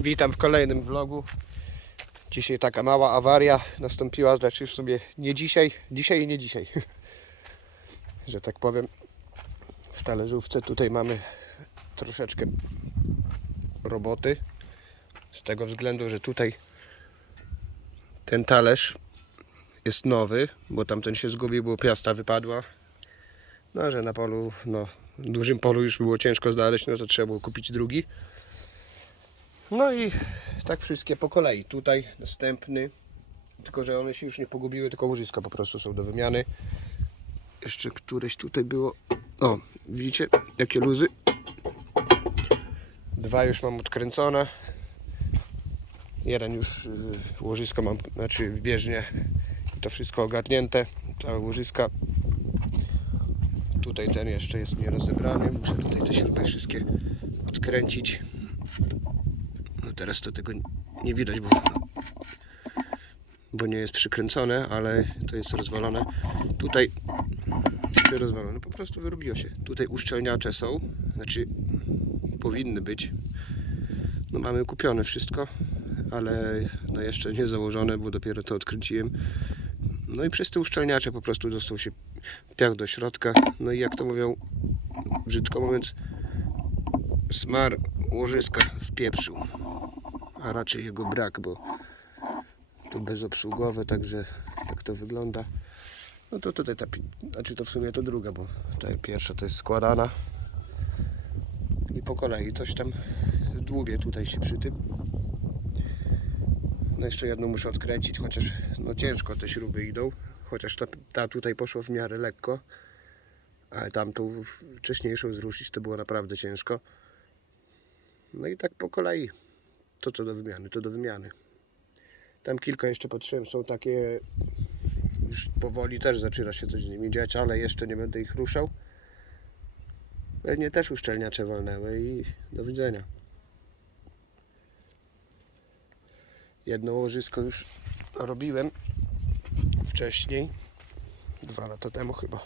Witam w kolejnym vlogu. Dzisiaj taka mała awaria nastąpiła, znaczy w sumie nie dzisiaj, dzisiaj i nie dzisiaj. Że tak powiem. W talerzówce tutaj mamy troszeczkę roboty. Z tego względu, że tutaj ten talerz jest nowy, bo tamten się zgubił, bo piasta wypadła. No, że na polu, no, dużym polu już było ciężko znaleźć, no to trzeba było kupić drugi. No i tak wszystkie po kolei. Tutaj następny, tylko że one się już nie pogubiły, tylko łożyska po prostu są do wymiany. Jeszcze któreś tutaj było. O, widzicie jakie luzy? Dwa już mam odkręcone. Jeden już y, łożysko mam, znaczy bieżnie. To wszystko ogarnięte. Całe łożyska. Tutaj ten jeszcze jest nierozebrany. Muszę tutaj te śruby wszystkie odkręcić. Teraz to tego nie widać, bo, bo nie jest przykręcone, ale to jest rozwalone. Tutaj rozwalone, po prostu wyrobiło się. Tutaj uszczelniacze są, znaczy powinny być. No mamy kupione wszystko, ale no jeszcze nie założone, bo dopiero to odkręciłem. No i przez te uszczelniacze po prostu dostał się piach do środka. No i jak to mówią, brzydko mówiąc, smar łożyska wpieprzył a raczej jego brak, bo to bezobsługowe, także tak to wygląda. No to tutaj ta, znaczy to w sumie to druga, bo ta pierwsza to jest składana i po kolei coś tam dłubię tutaj się przy tym. No jeszcze jedną muszę odkręcić, chociaż no ciężko te śruby idą, chociaż ta, ta tutaj poszła w miarę lekko, ale tamtą wcześniejszą zruszyć to było naprawdę ciężko. No i tak po kolei to co do wymiany, to do wymiany. Tam kilka jeszcze patrzyłem, są takie już powoli też zaczyna się coś z nimi dziać, ale jeszcze nie będę ich ruszał. Pewnie też uszczelniacze walnęły i do widzenia. Jedno łożysko już robiłem wcześniej, dwa lata temu chyba.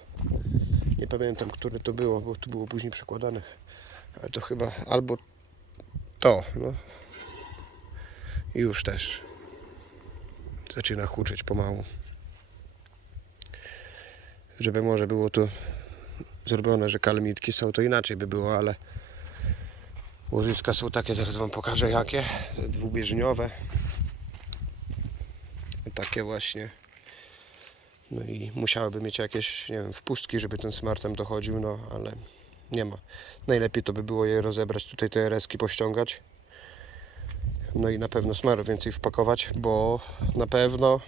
Nie pamiętam, które to było, bo tu było później przekładane. Ale to chyba albo to, no, już też zaczyna huczeć pomału. Żeby może było to zrobione, że kalmitki są, to inaczej by było, ale łożyska są takie, zaraz Wam pokażę jakie, dwubieżniowe. Takie właśnie. No i musiałyby mieć jakieś, nie wiem, wpustki, żeby ten smartem dochodził, no ale nie ma. Najlepiej to by było je rozebrać, tutaj te reski pościągać. No i na pewno smaru więcej wpakować, bo na pewno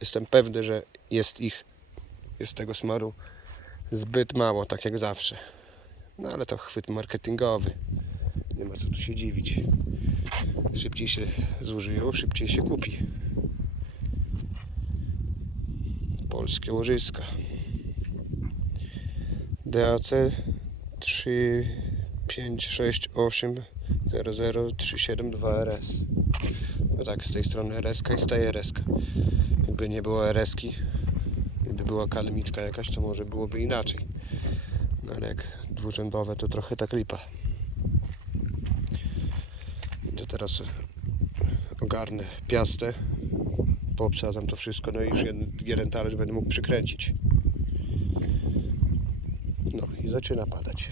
jestem pewny, że jest ich, jest tego smaru zbyt mało, tak jak zawsze. No ale to chwyt marketingowy. Nie ma co tu się dziwić. Szybciej się zużyją, szybciej się kupi. Polskie łożyska. DAC 3 5 6 8 00 372 RS. No tak, z tej strony RS i tej RS. Jakby nie było RS, gdyby była kalemiczka jakaś, to może byłoby inaczej. No ale jak dwurzędowe, to trochę tak lipa. To teraz ogarnę piastę, poobsadzam to wszystko, no i już jeden, jeden talerz będę mógł przykręcić. No i zaczyna padać.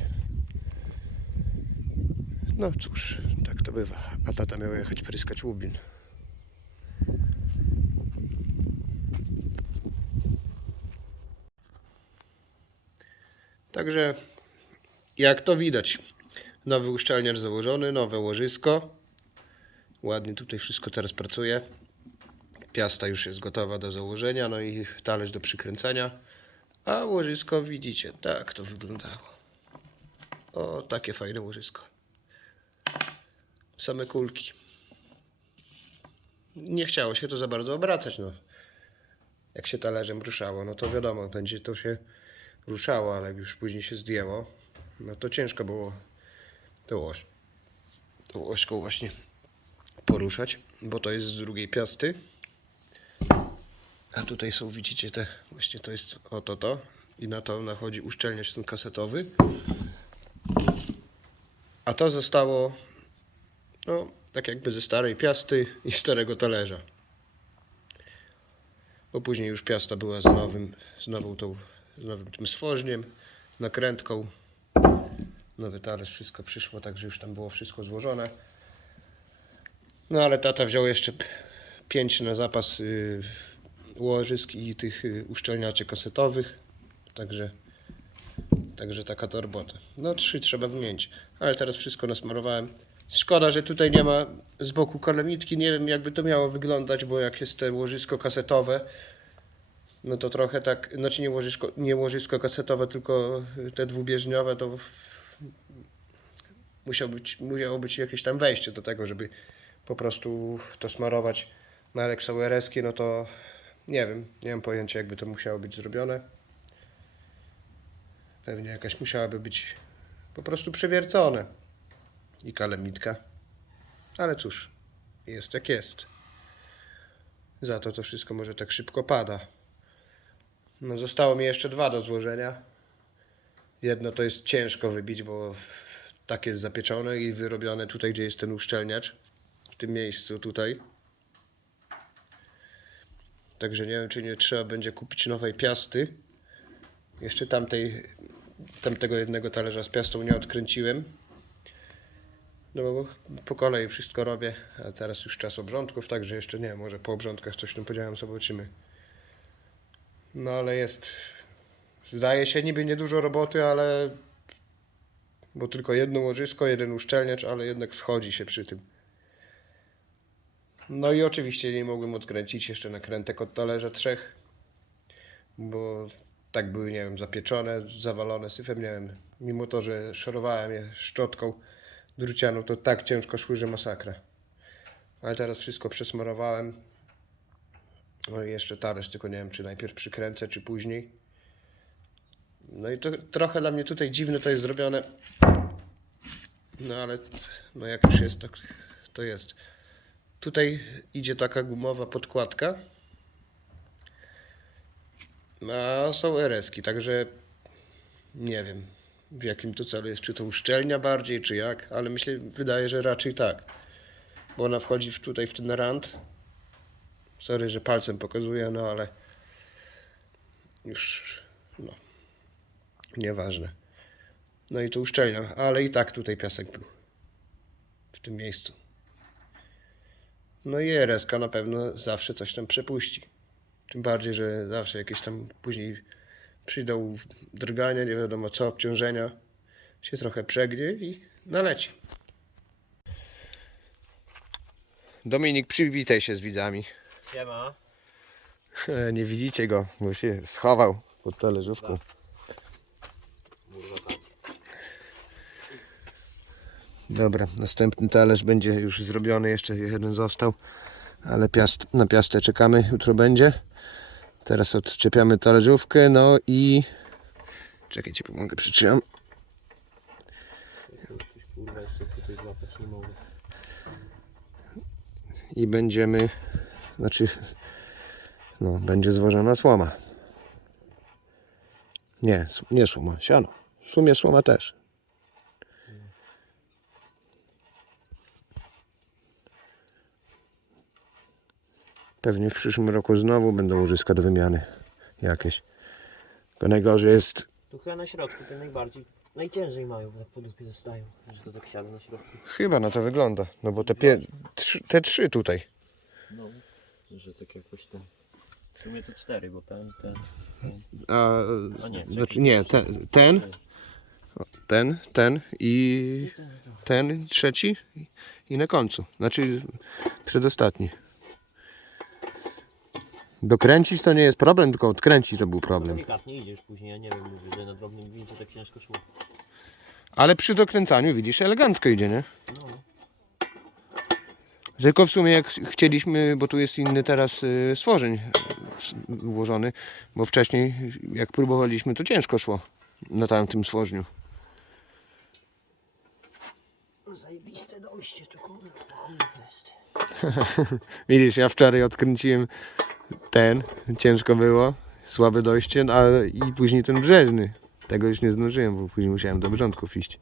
No cóż, tak to bywa. A tata miał jechać pryskać łubin. Także jak to widać, nowy uszczelniacz założony, nowe łożysko. Ładnie tutaj wszystko teraz pracuje. Piasta już jest gotowa do założenia, no i talerz do przykręcania. A łożysko widzicie, tak to wyglądało. O, takie fajne łożysko same kulki. Nie chciało się to za bardzo obracać, no. Jak się talerzem ruszało, no to wiadomo, będzie to się ruszało, ale jak już później się zdjęło, no to ciężko było tą oś, tą ośką właśnie poruszać, bo to jest z drugiej piasty. A tutaj są, widzicie, te, właśnie to jest oto to i na to nachodzi uszczelniacz ten kasetowy. A to zostało no, Tak jakby ze starej piasty i starego talerza. Bo później już piasta była z nowym, z nową tą, z nowym tym stworzniem, nakrętką. Nowy talerz, wszystko przyszło, także już tam było wszystko złożone. No ale tata wziął jeszcze pięć na zapas y, łożysk i tych y, uszczelniaczy kasetowych. Także, także taka to robota. No trzy trzeba wymienić, ale teraz wszystko nasmarowałem. Szkoda, że tutaj nie ma z boku kalamitki. Nie wiem jakby to miało wyglądać, bo jak jest te łożysko kasetowe, no to trochę tak, znaczy nie łożysko, nie łożysko kasetowe, tylko te dwubieżniowe, to musiał być, musiało być jakieś tam wejście do tego, żeby po prostu to smarować na Alexa URS-kie, no to nie wiem, nie mam pojęcia jakby to musiało być zrobione. Pewnie jakaś musiałaby być po prostu przewiercone i kalemitka. Ale cóż, jest jak jest. Za to to wszystko może tak szybko pada. No zostało mi jeszcze dwa do złożenia. Jedno to jest ciężko wybić, bo tak jest zapieczone i wyrobione tutaj, gdzie jest ten uszczelniacz. W tym miejscu tutaj. Także nie wiem, czy nie trzeba będzie kupić nowej piasty. Jeszcze tamtej, tamtego jednego talerza z piastą nie odkręciłem. No bo po kolei wszystko robię, a teraz już czas obrządków, także jeszcze nie, może po obrządkach coś tam podziałam, zobaczymy. No ale jest, zdaje się niby niedużo roboty, ale bo tylko jedno łożysko, jeden uszczelniacz, ale jednak schodzi się przy tym. No i oczywiście nie mogłem odkręcić jeszcze nakrętek od talerza trzech, bo tak były, nie wiem, zapieczone, zawalone syfem, nie wiem. Mimo to, że szorowałem je szczotką drucianą, to tak ciężko szły, że masakra. Ale teraz wszystko przesmarowałem. No i jeszcze talerz, tylko nie wiem, czy najpierw przykręcę, czy później. No i to trochę dla mnie tutaj dziwne to jest zrobione. No ale no jak już jest, to, to jest. Tutaj idzie taka gumowa podkładka. A są RS-ki, także nie wiem w jakim to celu jest. Czy to uszczelnia bardziej, czy jak, ale myślę, wydaje, że raczej tak. Bo ona wchodzi w, tutaj w ten rand. Sorry, że palcem pokazuję, no ale już no nieważne. No i to uszczelnia, ale i tak tutaj piasek był. W tym miejscu. No i RSK na pewno zawsze coś tam przepuści. Tym bardziej, że zawsze jakieś tam później przyjdą drgania, nie wiadomo co, obciążenia. Się trochę przegnie i naleci. Dominik, przywitaj się z widzami. Siema. Nie widzicie go, bo się schował pod talerzówką. Kurwa tam. Dobra, następny talerz będzie już zrobiony, jeszcze jeden został, ale piast, na piastę czekamy, jutro będzie. Teraz odczepiamy talerzówkę, no i... Czekajcie, pomogę, przytrzymam. I będziemy, znaczy, no, będzie złożona słoma. Nie, nie słoma, siano. W sumie słoma też. Pewnie w przyszłym roku znowu będą łożyska do wymiany jakieś. Tylko najgorzej jest, Tu chyba na środku te najbardziej, najciężej mają, bo tak po dupie zostają, że to tak siada na środku. chyba na to wygląda, no bo te, pie, trzy, te trzy tutaj. No, że tak jakoś ten... W sumie to cztery, bo ten, ten, A, A nie, znaczy, nie, ten, ten, ten, ten i ten. ten trzeci i na końcu. Znaczy przedostatni. Dokręcić to nie jest problem, tylko odkręcić to był problem. Delikatnie idziesz później, ja nie wiem, mówię, że na drobnym gwincie tak ciężko szło. Ale przy dokręcaniu widzisz elegancko idzie, nie? No, Tylko w sumie jak chcieliśmy, bo tu jest inny teraz y, stworzeń włożony, bo wcześniej jak próbowaliśmy to ciężko szło na tamtym stworzniu. no zajebiste dojście, to kurwa, to chuj jest. Widzisz, ja wczoraj odkręciłem ten, ciężko było, słabe dojście, no, a i później ten brzeżny. Tego już nie zdążyłem, bo później musiałem do brządków iść.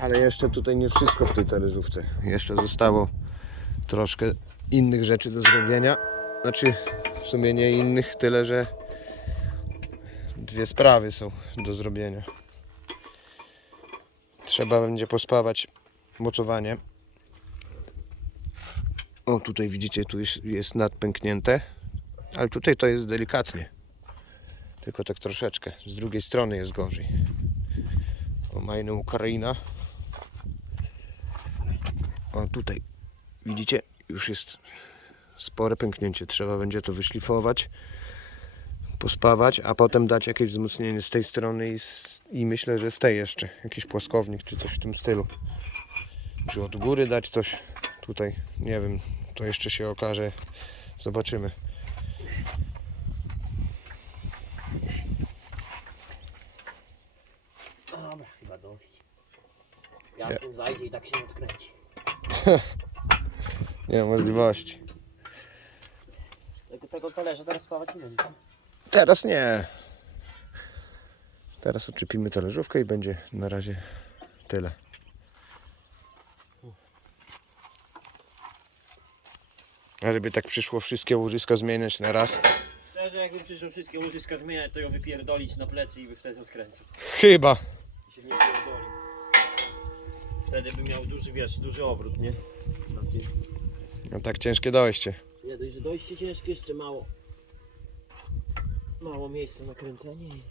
Ale jeszcze tutaj nie wszystko w tej talerzówce. Jeszcze zostało troszkę innych rzeczy do zrobienia. Znaczy w sumie nie innych, tyle że dwie sprawy są do zrobienia. Trzeba będzie pospawać mocowanie. O, tutaj widzicie, tu jest, jest nadpęknięte, ale tutaj to jest delikatnie. Tylko tak troszeczkę. Z drugiej strony jest gorzej. O, majny Ukraina. O, tutaj widzicie, już jest spore pęknięcie. Trzeba będzie to wyszlifować, pospawać, a potem dać jakieś wzmocnienie z tej strony i, z, i myślę, że z tej jeszcze. Jakiś płaskownik czy coś w tym stylu. Czy od góry dać coś tutaj, nie wiem, to jeszcze się okaże. Zobaczymy. Dobra, chyba dość. Jasnym zajdzie i tak się nie odkręci. Nie ma możliwości. Tego, tego talerza teraz spawać nie będzie. Teraz nie. Teraz odczepimy talerzówkę i będzie na razie tyle. A żeby tak przyszło wszystkie łożyska zmieniać na raz? Szczerze, jakby przyszło wszystkie łożyska zmieniać, to ją wypierdolić na plecy i by wtedy odkręcał. Chyba. I się nie pierdoli. Wtedy by miał duży, wiesz, duży obrót, nie? Na tym. No tak ciężkie dojście. Nie dość, że dojście ciężkie, jeszcze mało. Mało miejsca na kręcenie. i-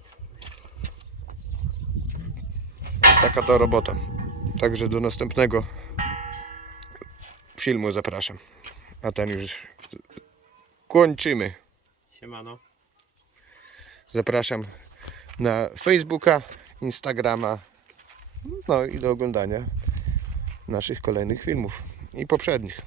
Taka to robota. Także do następnego filmu zapraszam. A ten już kończymy. Siemano. Zapraszam na Facebooka, Instagrama, no i do oglądania naszych kolejnych filmów i poprzednich.